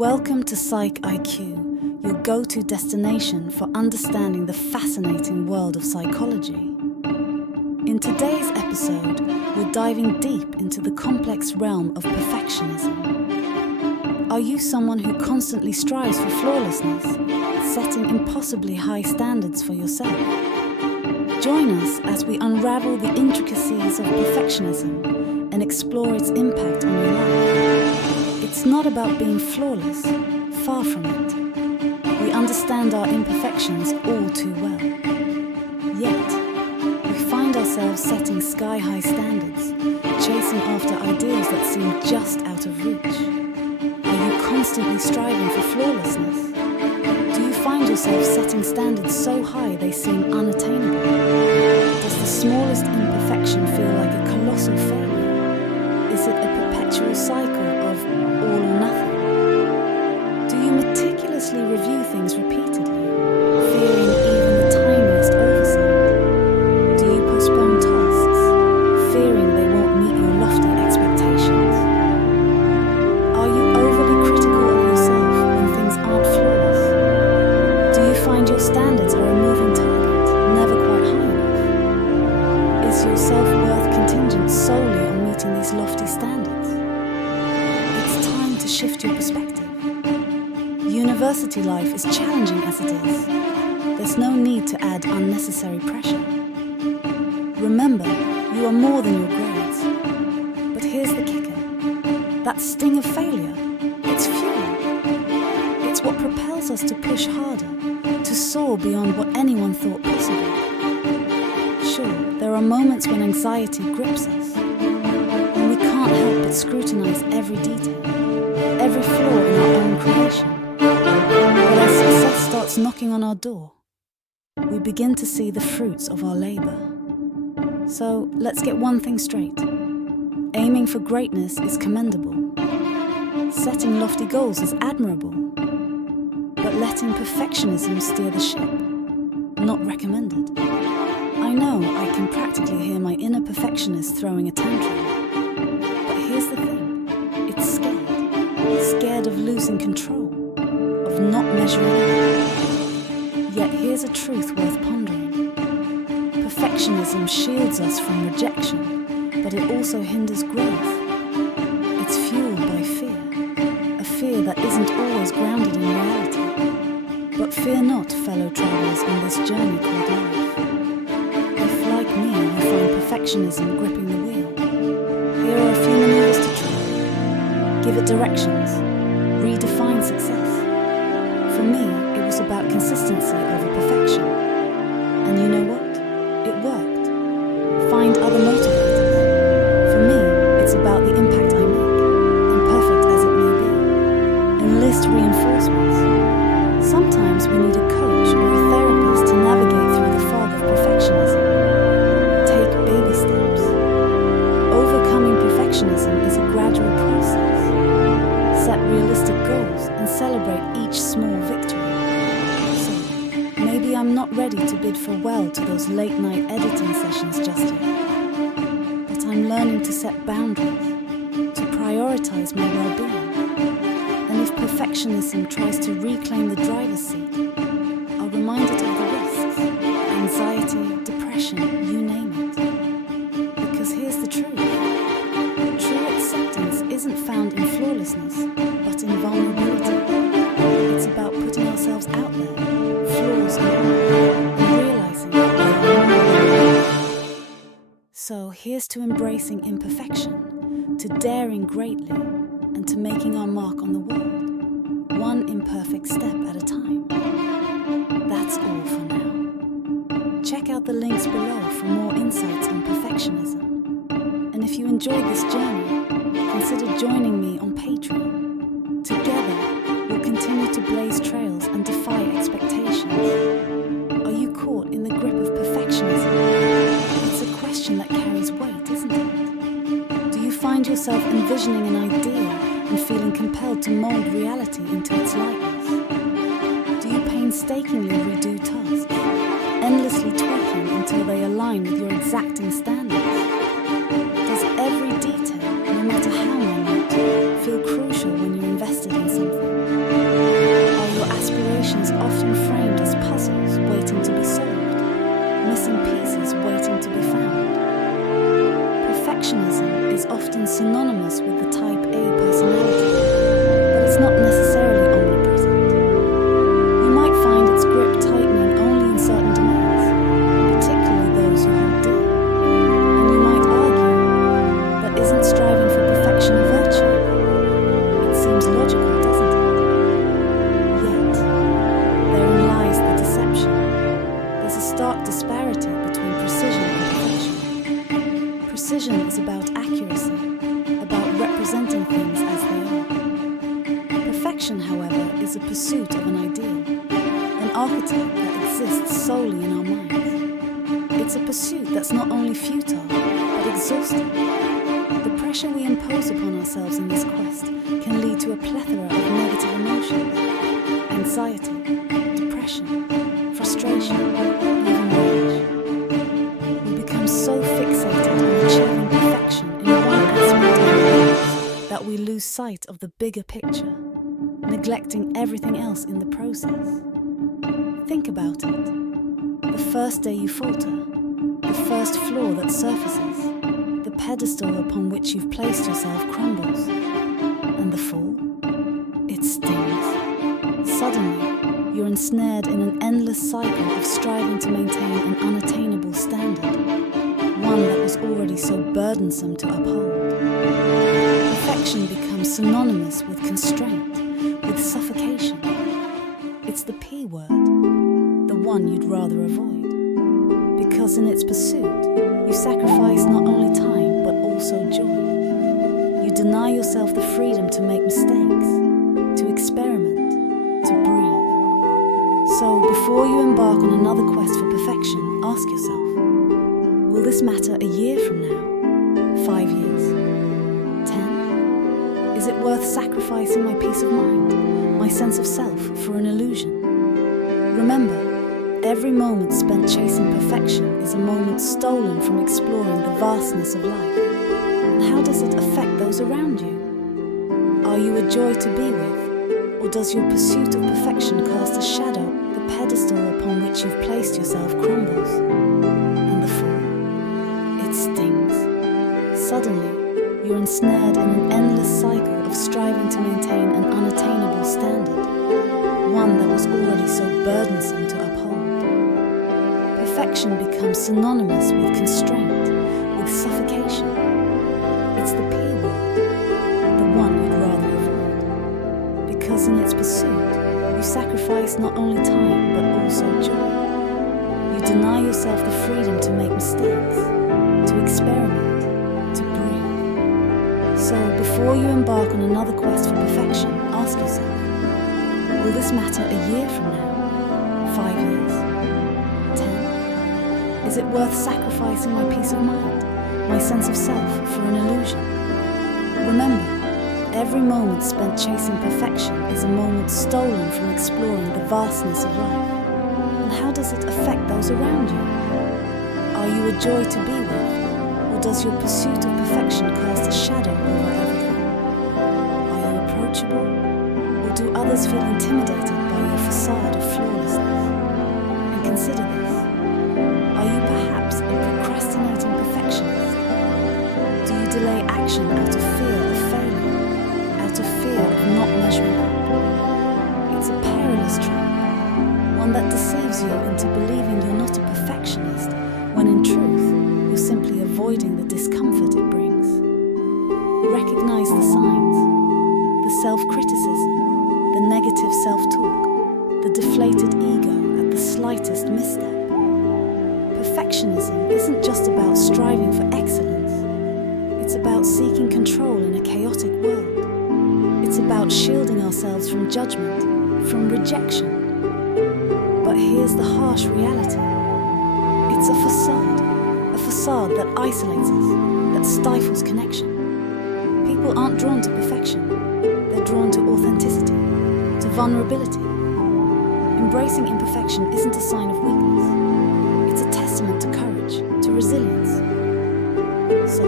Welcome to Psych IQ, your go-to destination for understanding the fascinating world of psychology. In today's episode, we're diving deep into the complex realm of perfectionism. Are you someone who constantly strives for flawlessness, setting impossibly high standards for yourself? Join us as we unravel the intricacies of perfectionism and explore its impact on your life. It's not about being flawless, far from it. We understand our imperfections all too well. Yet, we find ourselves setting sky-high standards, chasing after ideals that seem just out of reach. Are you constantly striving for flawlessness? Do you find yourself setting standards so high they seem unattainable? Does the smallest imperfection feel like a colossal failure? Is it a perpetual cycle of all or nothing? Do you meticulously review things repeatedly, fearing even the tiniest oversight? Do you postpone tasks, fearing they won't meet your lofty expectations? Are you overly critical of yourself when things aren't flawless? Do you find your standards are a moving target, never quite high enough? Is your self-worth contingent solely on meeting these lofty standards? It's time to shift your perspective. University life is challenging as it is. There's no need to add unnecessary pressure. Remember, you are more than your grades. But here's the kicker. That sting of failure, it's fuel. It's what propels us to push harder, to soar beyond what anyone thought possible. Sure, there are moments when anxiety grips us, when we can't help but scrutinize every detail, every flaw in our own creation. But as success starts knocking on our door, we begin to see the fruits of our labor. So let's get one thing straight. Aiming for greatness is commendable. Setting lofty goals is admirable. But letting perfectionism steer the ship, not recommended. I know I can practically hear my inner perfectionist throwing a tantrum. But here's the thing. It's scared. Scared of losing control, of not measuring up. Yet here's a truth worth pondering. Perfectionism shields us from rejection, but it also hinders growth. It's fueled by fear, a fear that isn't always grounded in reality. But fear not, fellow travelers on this journey called life. If, like me, you find perfectionism gripping the wheel, here are a few maneuvers to try. Give it directions. Redefine success. For me, it was about consistency over perfection. And you know what? It worked. Find other motivators. For me, it's about the impact I make, imperfect as it may be. Enlist reinforcements. Sometimes we need a coach or a therapist to navigate through the fog of perfectionism. Take baby steps. Overcoming perfectionism is a gradual process. Set realistic goals and celebrate each small victory. So, maybe I'm not ready to bid farewell to those late-night editing sessions just yet. But I'm learning to set boundaries, to prioritize my well-being. And if perfectionism tries to reclaim the driver's seat, I'll remind it of the risks, anxiety, depression, you name it. Because here's the truth. True acceptance isn't found in flawlessness, but in vulnerability. It's about putting ourselves out there, flaws and all, and realizing that we are more. So here's to embracing imperfection, to daring greatly, and to making our mark on the world, one imperfect step at a time. That's all for now. Check out the links below for more insights on perfectionism. And if you enjoyed this journey, consider joining me on Patreon. Together, we'll continue to blaze trails and defy expectations. Are you caught in the grip of perfectionism? It's a question that carries weight, isn't it? Do you find yourself envisioning an idea and feeling compelled to mold reality into its likeness? Do you painstakingly redo tasks, endlessly tweaking until they align with your exacting standards? Does every detail, no matter how minute, feel crucial when you're invested in something? Perfection, however, is a pursuit of an ideal, an archetype that exists solely in our minds. It's a pursuit that's not only futile, but exhausting. The pressure we impose upon ourselves in this quest can lead to a plethora of negative emotions: anxiety, depression, frustration, even rage. We become so fixated on achieving perfection in one aspect of our lives that we lose sight of the bigger picture, neglecting everything else in the process. Think about it. The first day you falter, the first flaw that surfaces, the pedestal upon which you've placed yourself crumbles, and the fall, it stings. Suddenly, you're ensnared in an endless cycle of striving to maintain an unattainable standard, one that was already so burdensome to uphold. Perfection becomes synonymous with constraint, with suffocation. It's the P word, the one you'd rather avoid. Because in its pursuit, you sacrifice not only time, but also joy. You deny yourself the freedom to make mistakes, to experiment, to breathe. So, before you embark on another quest for perfection, ask yourself, will this matter a year from now? 5 years? 10? Is it worth sacrificing my peace of mind, my sense of self, for an illusion? Remember, every moment spent chasing perfection is a moment stolen from exploring the vastness of life. And how does it affect those around you? Are you a joy to be with, or does your pursuit of perfection cast a shadow? The pedestal upon which you've placed yourself crumbles, and the fall, it stings. Suddenly, you're ensnared in an endless cycle of striving to maintain an unattainable standard, one that was already so burdensome to uphold. Perfection becomes synonymous with constraint, with suffocation. It's the P word, the one you'd rather avoid. Because in its pursuit, you sacrifice not only time, but also joy. You deny yourself the freedom to make mistakes, to experiment, to breathe. So, before you embark on another quest for perfection, ask yourself, will this matter a year from now? 5 years? 10? Is it worth sacrificing my peace of mind, my sense of self, for an illusion? Remember, every moment spent chasing perfection is a moment stolen from exploring the vastness of life. And how does it affect those around you? Are you a joy to be with, or does your pursuit of perfection cast a shadow over everything? Are you approachable, or do others feel intimidated by your facade of flawlessness? And consider this. Are you perhaps a procrastinating perfectionist? Do you delay action out of fear of failure, out of fear of not measuring up? It's a perilous trap, one that deceives you into believing you're not a perfectionist, when in truth, you're simply avoiding the discomfort it brings. Recognize the signs, the self-criticism, the negative self-talk, the deflated ego at the slightest misstep. Perfectionism isn't just about striving for excellence. It's about seeking control in a chaotic world. It's about shielding ourselves from judgment, from rejection. But here's the harsh reality. It's a facade that isolates us, that stifles connection. People aren't drawn to perfection. They're drawn to authenticity, to vulnerability. Embracing imperfection isn't a sign of weakness. It's a testament to courage, to resilience. So,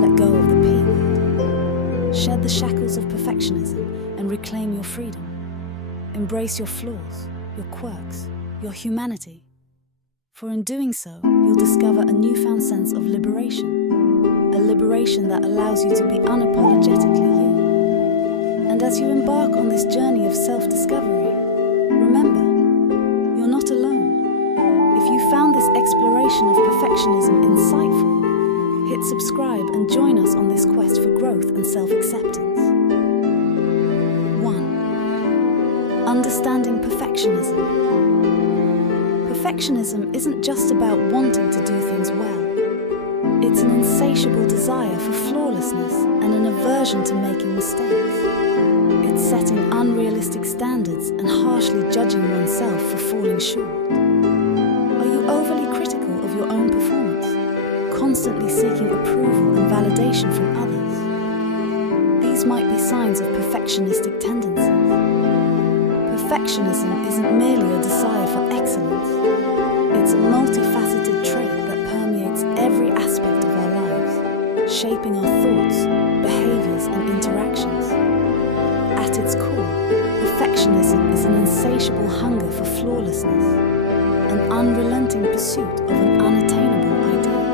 let go of the P word. Shed the shackles of perfectionism and reclaim your freedom. Embrace your flaws, your quirks, your humanity. For in doing so, you'll discover a newfound sense of liberation. A liberation that allows you to be unapologetically you. And as you embark on this journey of self-discovery, remember, you're not alone. If you found this exploration of perfectionism insightful, hit subscribe and join us on this quest for growth and self-acceptance. 1. Understanding perfectionism. Perfectionism isn't just about wanting to do things well. It's an insatiable desire for flawlessness and an aversion to making mistakes. it's setting unrealistic standards and harshly judging oneself for falling short. Are you overly critical of your own performance, constantly seeking approval and validation from others? These might be signs of perfectionistic tendencies. Perfectionism isn't merely a desire for excellence. It's a multifaceted trait that permeates every aspect of our lives, shaping our thoughts, behaviors, and interactions. At its core, perfectionism is an insatiable hunger for flawlessness, an unrelenting pursuit of an unattainable ideal.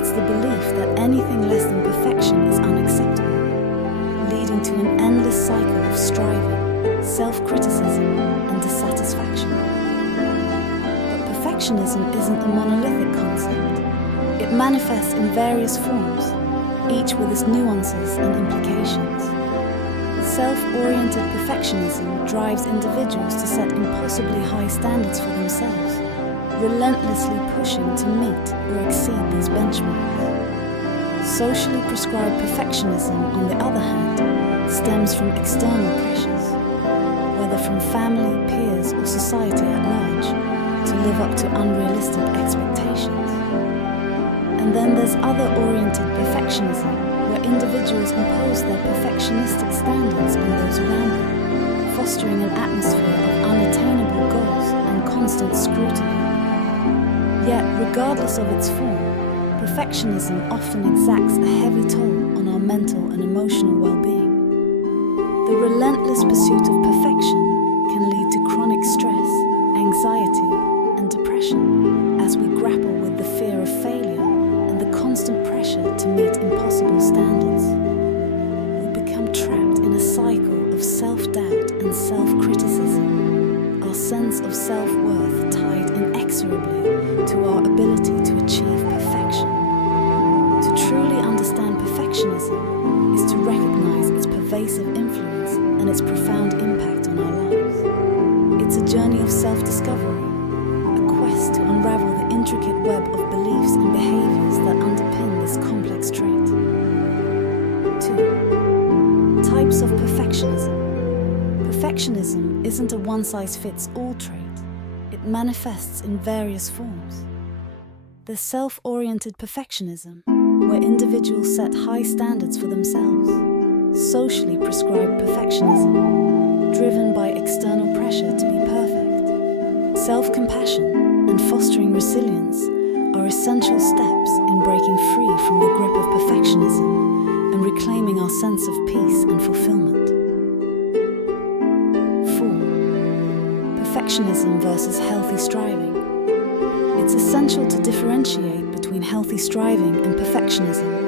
It's the belief that anything less than perfection is unacceptable, leading to an endless cycle of striving, self-criticism, and dissatisfaction. But perfectionism isn't a monolithic concept. It manifests in various forms, each with its nuances and implications. Self-oriented perfectionism drives individuals to set impossibly high standards for themselves, relentlessly pushing to meet or exceed these benchmarks. Socially prescribed perfectionism, on the other hand, stems from external pressures, whether from family, peers, or society at large, to live up to unrealistic expectations. And then there's other-oriented perfectionism, where individuals impose their perfectionistic standards on those around them, fostering an atmosphere of unattainable goals and constant scrutiny. Yet, regardless of its form, perfectionism often exacts a heavy toll on our mental and emotional well-being. The relentless pursuit of perfection can lead to chronic stress, anxiety, and depression as we grapple with the fear of failure and the constant pressure to meet impossible standards. We become trapped in a cycle of self-doubt and self-criticism, our sense of self-worth tied inexorably to our ability to achieve perfection. To truly understand perfectionism is to recognize its pervasive influence and its profound impact on our lives. It's a journey of self-discovery, a quest to unravel the intricate web of beliefs and behaviors that underpin this complex trait. 2. Types of perfectionism. Perfectionism isn't a one-size-fits-all trait. It manifests in various forms. There's self-oriented perfectionism, where individuals set high standards for themselves. Socially prescribed perfectionism, driven by external pressure to be perfect. Self-compassion and fostering resilience are essential steps in breaking free from the grip of perfectionism and reclaiming our sense of peace and fulfillment. 4. Perfectionism versus healthy striving. It's essential to differentiate between healthy striving and perfectionism.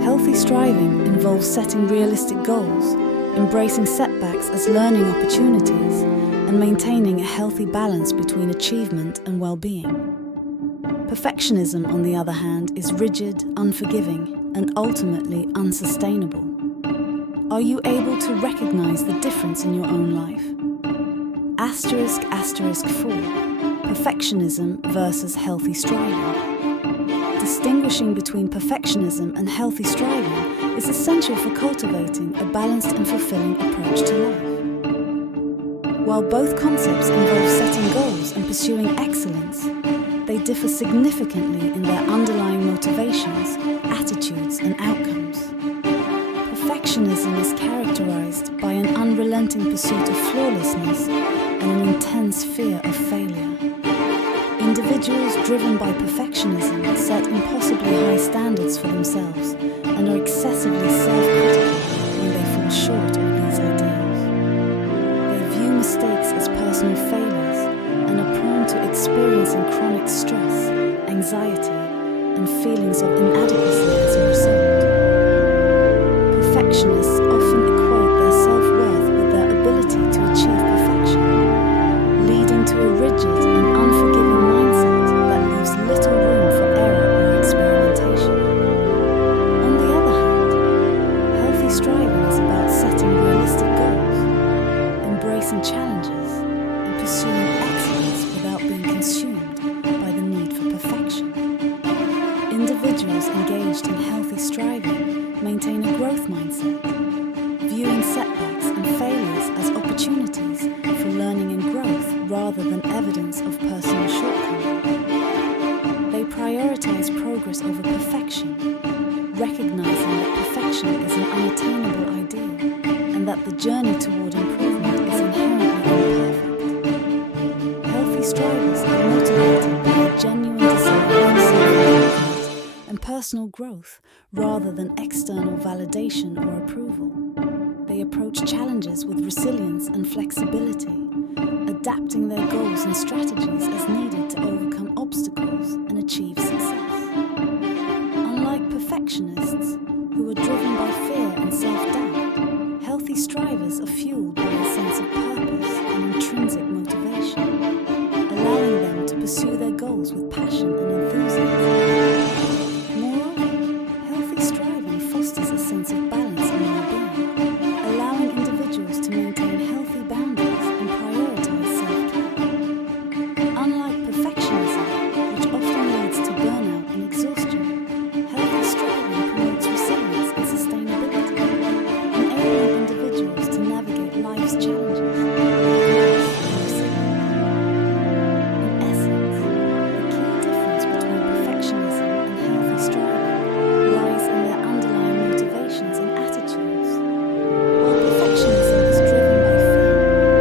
Healthy striving involves setting realistic goals, embracing setbacks as learning opportunities, and maintaining a healthy balance between achievement and well-being. Perfectionism, on the other hand, is rigid, unforgiving, and ultimately unsustainable. Are you able to recognize the difference in your own life? **4. Perfectionism versus healthy striving. Distinguishing between perfectionism and healthy striving is essential for cultivating a balanced and fulfilling approach to life. While both concepts involve setting goals and pursuing excellence, they differ significantly in their underlying motivations, attitudes, and outcomes. Perfectionism is characterized by an unrelenting pursuit of flawlessness and an intense fear of failure. Individuals driven by perfectionism set impossibly high standards for themselves and are excessively self-critical when they fall short of these ideals. They view mistakes as personal failures and are prone to experiencing chronic stress, anxiety, and feelings of inadequacy as a result. Perfectionists often equate their self-worth with their ability to achieve perfection, leading to a rigid and unforgiving mindset that leaves little room for error or experimentation. On the other hand, healthy striving is about setting realistic goals, embracing challenges, and pursuing excellence without being consumed by the need for perfection. Individuals engaged in healthy striving maintain a growth mindset, personal growth rather than external validation or approval. They approach challenges with resilience and flexibility, adapting their goals and strategies as needed to overcome obstacles and achieve success. Unlike perfectionists, who are driven by fear and self-doubt, healthy strivers are fueled by a sense of purpose and intrinsic motivation, allowing them to pursue their goals with passion and enthusiasm. Moreover, healthy striving fosters a sense of balance and well-being, allowing individuals to maintain healthy boundaries and prioritize self-care. Unlike perfectionism, which often leads to burnout and exhaustion, healthy striving promotes resilience and sustainability, enabling individuals to navigate life's challenges with grace and resilience. In essence, the key difference between perfectionism and healthy striving lies in their underlying motivations and attitudes. While perfectionism is driven by fear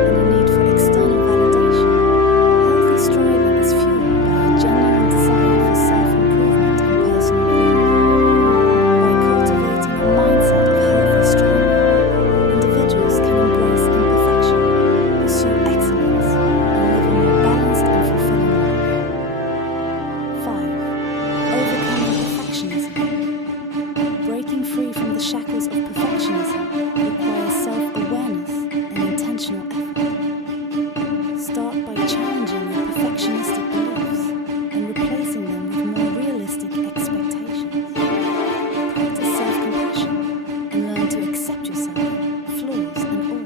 and a need for external validation, healthy striving is fueled by a genuine desire for self-improvement and personal growth. By cultivating a mindset of healthy striving, individuals can embrace imperfection, pursue excellence, and live a more balanced and fulfilling life. 5. Overcoming perfectionism. Breaking free from the shackles of perfectionism requires self-awareness and intentional effort. Start by challenging your perfectionistic beliefs and replacing them with more realistic expectations. Practice self-compassion and learn to accept yourself, flaws and all.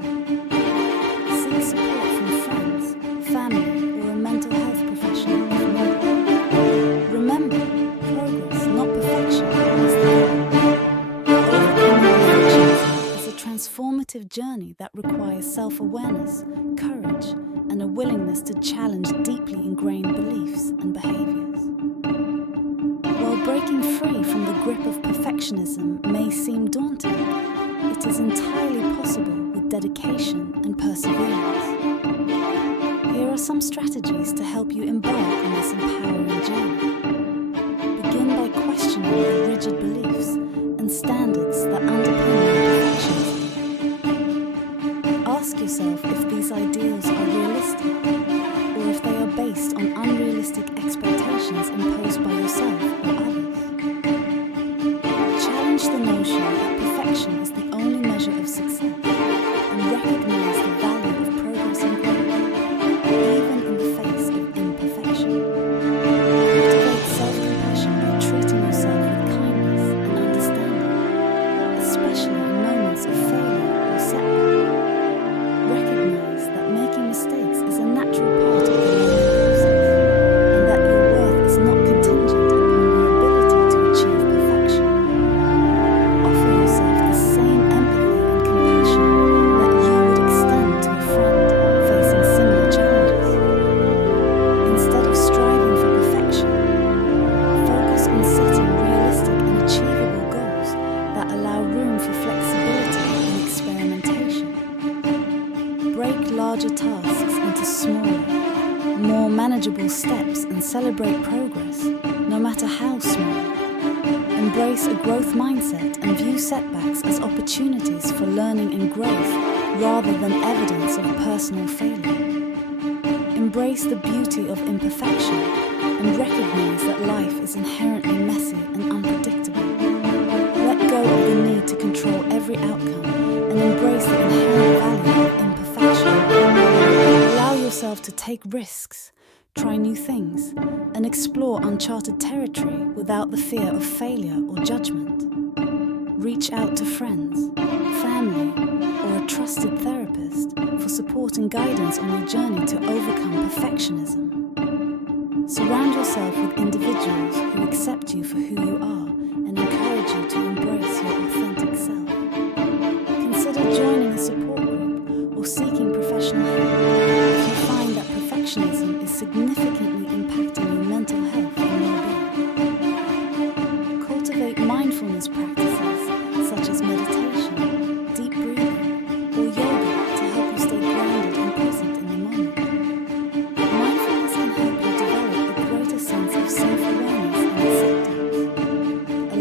Seek support from friends, family, or a mental health professional if needed. Remember, progress, not perfection, is the goal. Overcoming perfectionism is a transformative journey that requires self-awareness, courage, and a willingness to challenge deeply ingrained beliefs and behaviors. While breaking free from the grip of perfectionism may seem daunting, it is entirely possible with dedication and perseverance. Here are some strategies to help you embark on this empowering journey. Begin by questioning the rigid beliefs and standards that underpin your perfectionism. Ask yourself if these ideals are realistic, or if they are based on unrealistic expectations imposed by yourself or others. Challenge the notion that perfection is the only measure of success, and recognize the value of progress and growth, even in the face of imperfection. Cultivate self-compassion by treating yourself with kindness and understanding, especially in moments of failure or setback. Recognize that making mistakes is a natural part of the learning process, and that your worth is not contingent upon your ability to achieve perfection. Offer yourself the same empathy and compassion that you would extend to a friend facing similar challenges. Instead of striving for perfection, focus on setting realistic and achievable goals that allow room for flexibility and experimentation. Break larger tasks into smaller, more manageable steps and celebrate progress, no matter how small. Embrace a growth mindset and view setbacks as opportunities for learning and growth rather than evidence of personal failure. Embrace the beauty of imperfection and recognize that life is inherently messy and unpredictable. Let go of the need to control every outcome and embrace the inherent value of imperfection. Allow yourself to take risks, try new things, and explore uncharted territory without the fear of failure or judgment. Reach out to friends, family, or a trusted therapist for support and guidance on your journey to overcome perfectionism. Surround yourself with individuals who accept you for who you are and encourage you to embrace your authentic self. Consider joining a support group or seeking professional help if you find that perfectionism is significantly impacting your mental health and well-being. Cultivate mindfulness practices such as meditation, deep breathing, or yoga to help you stay grounded and present in the moment. Mindfulness can help you develop a greater sense of self-awareness and acceptance,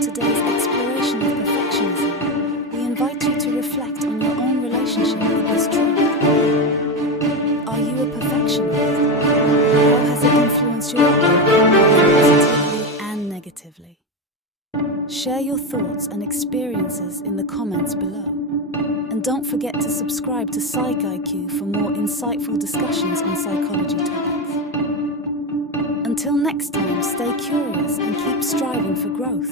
today's exploration of perfectionism, we invite you to reflect on your own relationship with this trait. Are you a perfectionist? How has it influenced your life, positively and negatively? Share your thoughts and experiences in the comments below. And don't forget to subscribe to Psych IQ for more insightful discussions on psychology topics. Until next time, stay curious and keep striving for growth.